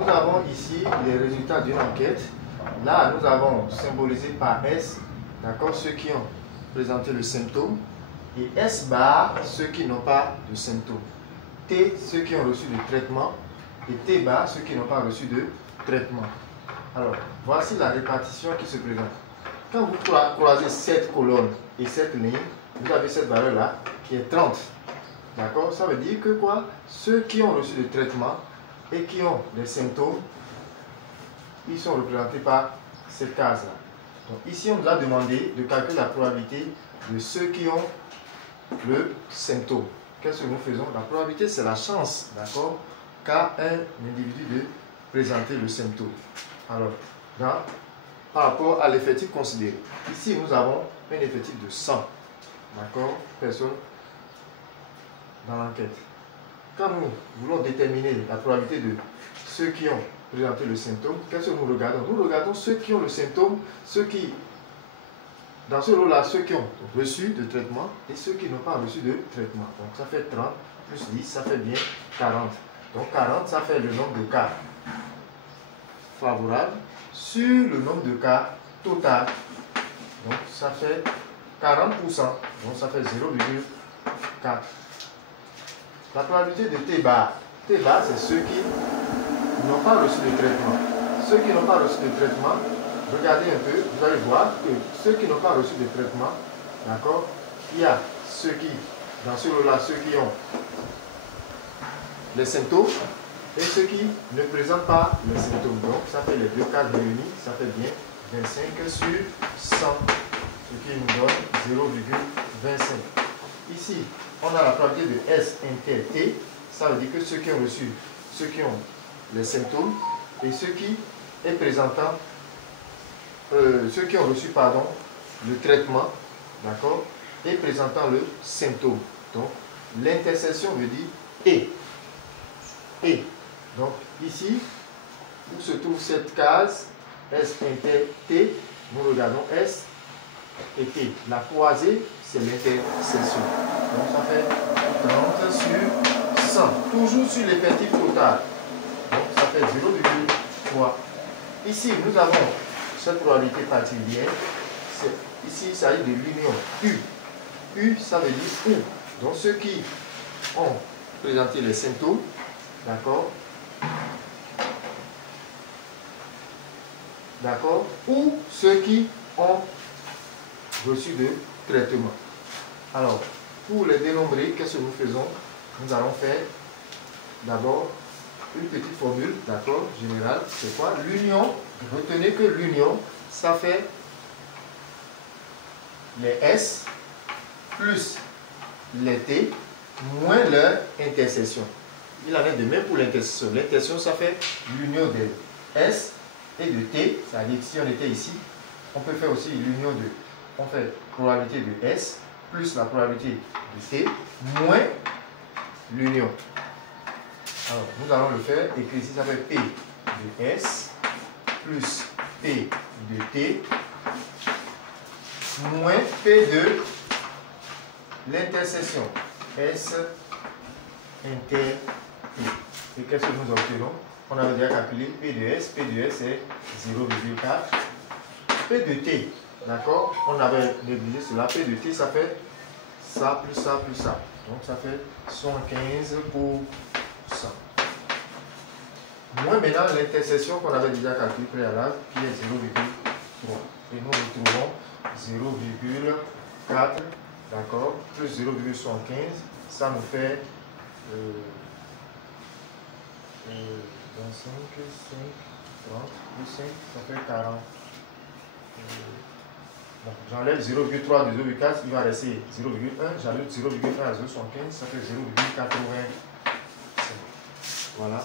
nous avons ici les résultats d'une enquête. Là, nous avons symbolisé par S, d'accord, ceux qui ont présenté le symptôme. Et S bar, ceux qui n'ont pas de symptômes. T, ceux qui ont reçu le traitement. Et T bar, ceux qui n'ont pas reçu de traitement. Alors, voici la répartition qui se présente. Quand vous croisez cette colonne et cette ligne, vous avez cette valeur-là qui est 30. D'accord? Ça veut dire que quoi? Ceux qui ont reçu le traitement et qui ont des symptômes, ils sont représentés par cette case-là. Donc ici, on nous a demandé de calculer la probabilité de ceux qui ont le symptôme. Qu'est-ce que nous faisons? La probabilité, c'est la chance, d'accord, qu'a un individu de présenter le symptôme. Alors, par rapport à l'effectif considéré, ici, nous avons un effectif de 100, d'accord, personnes dans l'enquête. Quand nous voulons déterminer la probabilité de ceux qui ont présenté le symptôme, qu'est-ce que nous regardons? Nous regardons ceux qui ont le symptôme, ceux qui, dans ce lot-là, ceux qui ont reçu de traitement et ceux qui n'ont pas reçu de traitement. Donc ça fait 30 plus 10, ça fait bien 40. Donc 40, ça fait le nombre de cas favorables sur le nombre de cas total. Donc ça fait 40%, donc ça fait 0,4. La probabilité de T bar, c'est ceux qui n'ont pas reçu de traitement. Ceux qui n'ont pas reçu de traitement, regardez un peu, vous allez voir que ceux qui n'ont pas reçu de traitement, d'accord, il y a ceux qui, dans ce lot-là, ceux qui ont les symptômes et ceux qui ne présentent pas les symptômes. Donc, ça fait les deux cas réunis, ça fait bien 25 sur 100, ce qui nous donne 0,25. Ici, on a la probabilité de S inter T, ça veut dire que ceux qui ont reçu, ceux qui ont les symptômes et ceux qui est présentant, ceux qui ont reçu pardon, le traitement, d'accord, et présentant le symptôme. Donc, l'intersection veut dire et. Donc, ici, où se trouve cette case, S inter T, nous regardons S et T. La croisée, c'est l'intersection. Donc, ça fait 30 sur 100. Toujours sur l'effectif total. Donc, ça fait 0,3. Ici, nous avons cette probabilité particulière. Ici, il s'agit de l'union U. U, ça veut dire où. Donc, ceux qui ont présenté les symptômes, d'accord, ou ceux qui ont reçu de traitement. Alors, pour les dénombrer, qu'est-ce que nous faisons? Nous allons faire d'abord une petite formule, d'accord, générale. C'est quoi? L'union. Retenez que l'union, ça fait les S plus les T moins leur intersection. Il en est de même pour l'intersection. L'intersection, ça fait l'union des S et de T. C'est-à-dire si on était ici, on peut faire aussi l'union de, on fait probabilité de S plus la probabilité de T moins l'union. Alors, nous allons le faire. Écrit ici, ça fait P de S plus P de T moins P de l'intersection S inter T. Et qu'est-ce que nous obtenons? On avait déjà calculé P de S. P de S est 0,4. P de T, d'accord? On avait négligé cela. P de T, ça fait ça plus ça plus ça. Donc ça fait 115 pour 100. Moins maintenant l'intersection qu'on avait déjà calculé préalable, qui est 0,3. Et nous retrouvons 0,4, d'accord, plus 0,75, ça nous fait 25, 5, 30, plus 5, ça fait 40. Bon, j'enlève 0,3 de 0,4, il va rester 0,1, j'ajoute 0,1 à 0,75, ça fait 0,85. Voilà.